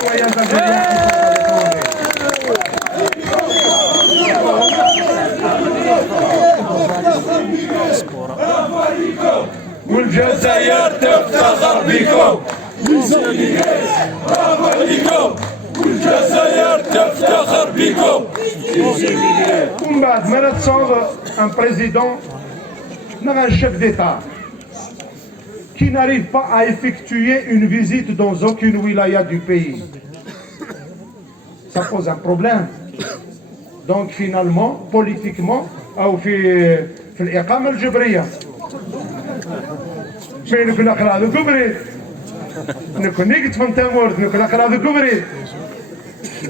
citoyens algériens qui sont à l'étranger. والجزائر تفتخر بكم برافو عليكم والجزائر تفتخر بكم. ومن بعد ما تصور un président, un chef d'État qui n'arrive pas à effectuer une visite dans aucune wilaya du pays. Ça pose un problème. Donc finalement, politiquement, أو في الإقامة الجبرية. مي نكون أقرأ ذو كبريت نكون نيكت فانتامورت نكون أقرأ ذو كبريت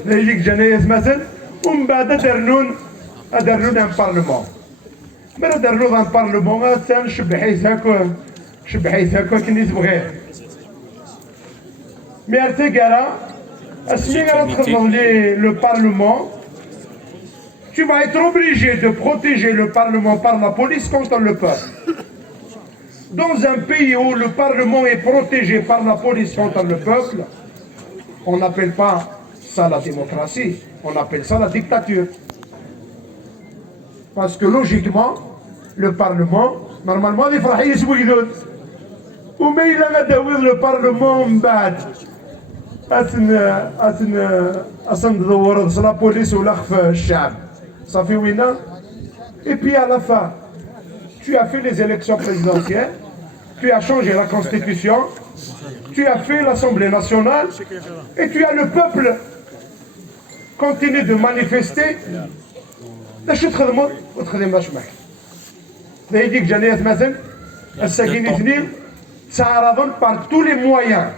يجيك جنايات مثلا ومن بعد درنون ان بارلمون مالا درنون ان بارلمون ثاني شبحيت هكا كني تبغيه مي ارتقرا اسمي غادي تخدم لي لو بارلمون. Tu vas être obligé de protéger le Parlement par la police contre le peuple. Dans un pays où le Parlement est protégé par la police contre le peuple, on n'appelle pas ça la démocratie, on appelle ça la dictature. Parce que logiquement, le Parlement, normalement, il faut qu'il soit guidé. Ou mais il a gagné le Parlement bad. C'est la police ou l'arf chab. Ça fait oui, non? Et puis à la fin, tu as fait les élections présidentielles, tu as changé la constitution, tu as fait l'Assemblée nationale, et tu as le peuple continue de manifester. باش تخدموا وتخدم باش معك. هذيك جنايات مثلا الساكنين اثنين تعرضون بار تو لي مويان.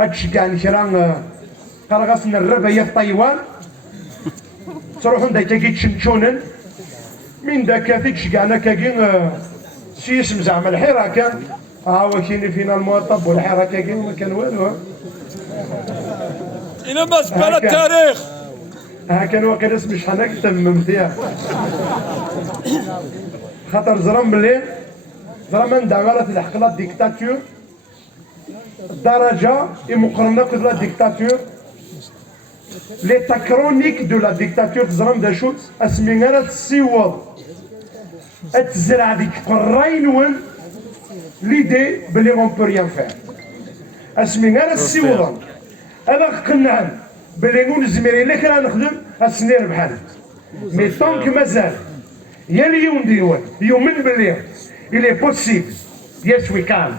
هادشي كاع كرا قرغسنا الربايه في طيوان تروحوا داك كي تشمشونن من داك تشكعنا كاين شي اسم زعما الحراكه ها هو كاين فينا الموطب والحراكه كاين ما كان والو الى ما زبال التاريخ ها كان واقيلا اسم شحال هكا تمم فيها خاطر زرم بلي زرم ندعوا تلحق لا ديكتاتور درجه مقارنه لا ديكتاتور l'état chronique de la dictature زرم دا شوت اسمي غير تسيوض تزرع ديك قراينون ليدي بلي اون بو ريان فير اسمي غير تسيوض انا قنعن بلي نقول الزميرين اللي كنا نخدم السنين بحال مي طونك مازال يا اليوم ديوان يومن بلي il est possible yes we can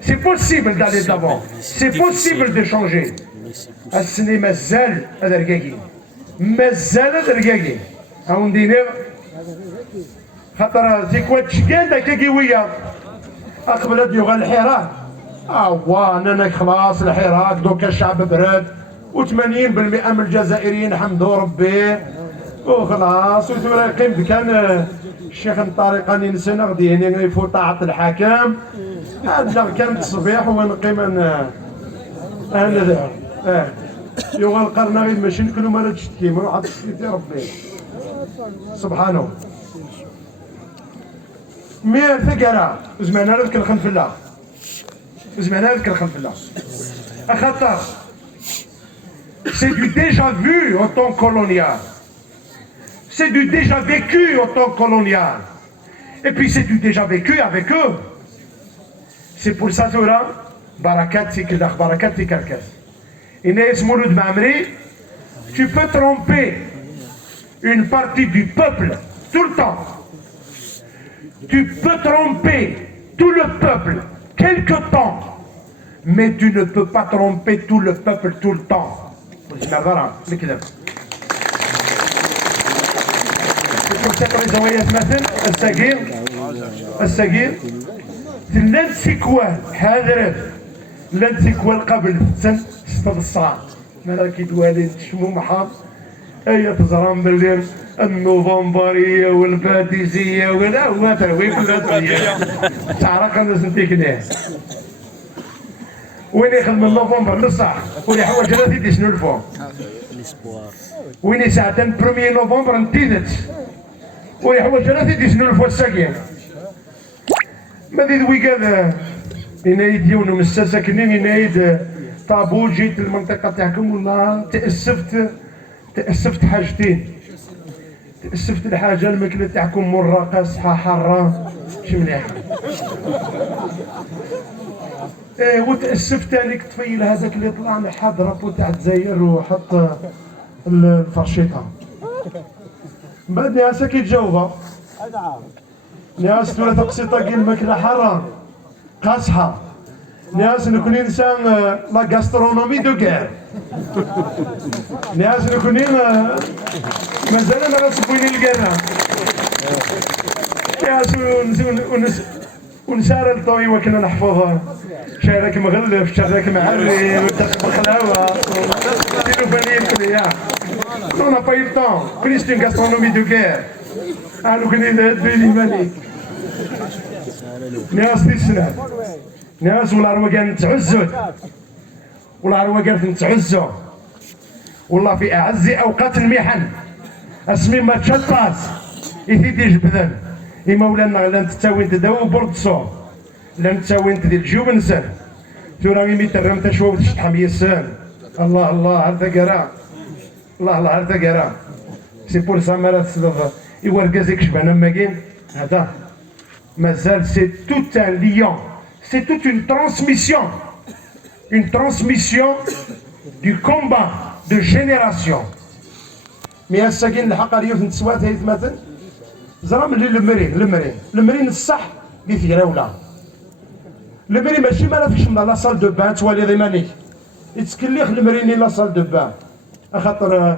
c'est possible d'aller de l'avant c'est possible de changer السنين مازال هذا رقاقي مازال هذا رقاقي هاون دينير خاطر زيكوات شكان داك كيويا اقبل ديوغا الحراك انا خلاص الحراك دوكا الشعب برد و80% من الجزائريين حمدوا ربي وخلاص وتراقب كان الشيخ الطريقه نسينا غادي هنا يفوت طاعه الحكم هذا كان الصبيح ونقيم انا يوغا القرن غير ماشي نكلو مالا تشتكي ما واحد تشتكي ربي سبحانه مي ثقرا زعما لك الخلف الله زعما لك الخلف الله خاطر c'est du déjà vu au temps colonial. C'est du déjà vécu au temps colonial. Et puis c'est du déjà vécu avec eux. C'est pour ça que Barakat Sikilach, Barakat Sikalkas. Inès Mouloud Mamri, tu peux tromper une partie du peuple tout le temps. Tu peux tromper tout le peuple quelque temps. Mais tu ne peux pas tromper tout le peuple tout le temps. C'est pour ça que les envoyés ce matin, الساقير لن سيكوال حاضر لن سيكوال قبل سن 6 الصاع مالا كيتوالي تشمو محاط هي تزرم بالليل النوفمبريه والباديزيه ولا هو تروي كلها تعرق الناس نتيكناه وين يخدم من نوفمبر للصح وين يحوج راه تيدي شنو الفون وين يساعدن 1 نوفمبر نتيدت وين يحوج راه تيدي شنو الفون الساقيه ما دي ذوي كذا ينايد يونو مسا ساكنين ينايد للاسطابول جيت للمنطقه تاعكم والله تاسفت حاجتين. تاسفت الحاجه الماكله تاعكم مره قاصحه حاره مش مليحه. وتاسفت عليك الطفيل هذاك اللي طلع نحى درابو تاع الجزائر وحط الفرشيطه. من بعد ناس كيتجاوبها ناس تولى تقسيطه كاين الماكله حاره قاصحه. ناس نكون انسان لا غاسترونومي دو غير. ناس نكون مازال ما نصبوني الكرا. ناس ونسار الطوي وكنا نحفظ شارك مغلف شارك معري بخلاوه ديرو فاني الكليه. On n'a pas eu le temps. Plus c'est une gastronomie de guerre. Alors qu'on est de l'Imanik. ناس تسنى ناس والعروقان تعزت والعروقان نتعزو والله في أعز أوقات المحن اسمي ما تشطاس يثيدي جبذن إما ولانا لا نتساوين تداو بردصو لا نتساوين تدي الجوب نسان تورا ميمي ترم تشوف تشتحم يسان الله الله عرفا كرا الله الله عرفا كرا سي بور سا مالا تسلط يوركازيك شبانا ماكين هذا مازال سي توت ان ليون سي توت اون ترانسميسيون دو كومبا دو جينيراسيون. مي هسا كاين الحق اليوم نتسوات هاي مثلا زرا ملي المرين الصح اللي في راوله المرين ماشي مالا فيش من لا صال دو بان توالي ضيماني يتكليخ المريني لا صال دو بان خاطر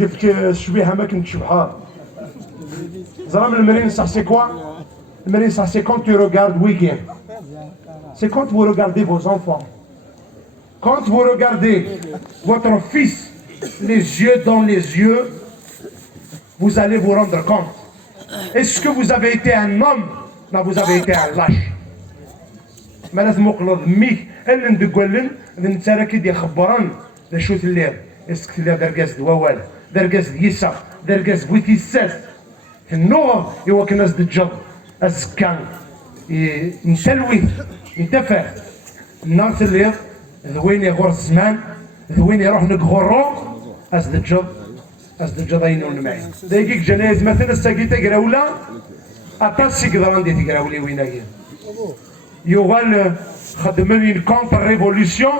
قلت شبيها ما كنت شبحها زرا من المرين صح سي كوا المرين صح سي كونت تو ريغارد ويكين سي كونت vous regardez vos enfants quand vous regardez votre fils les yeux dans les yeux vous allez vous rendre compte est-ce que vous avez été un homme non vous avez été un lâche. ما لازم مقلض ميك اللي ندقولن انت راه كي خبران شو تلير اسك تلير دركاز دوال دركاز ديسا دركاز بويتيساس النور يوا كناس دجل اسكان نسلوي نتفه النار تلير ذوين يغور الزمان ذوين يروح نقغرو اس دجل ضاينون معي دايكيك جنايز مثلا الساكيتا كراولا اطاسي كدران دي تكراولي ويناكي يوغال خدمني كونتر ريفوليسيون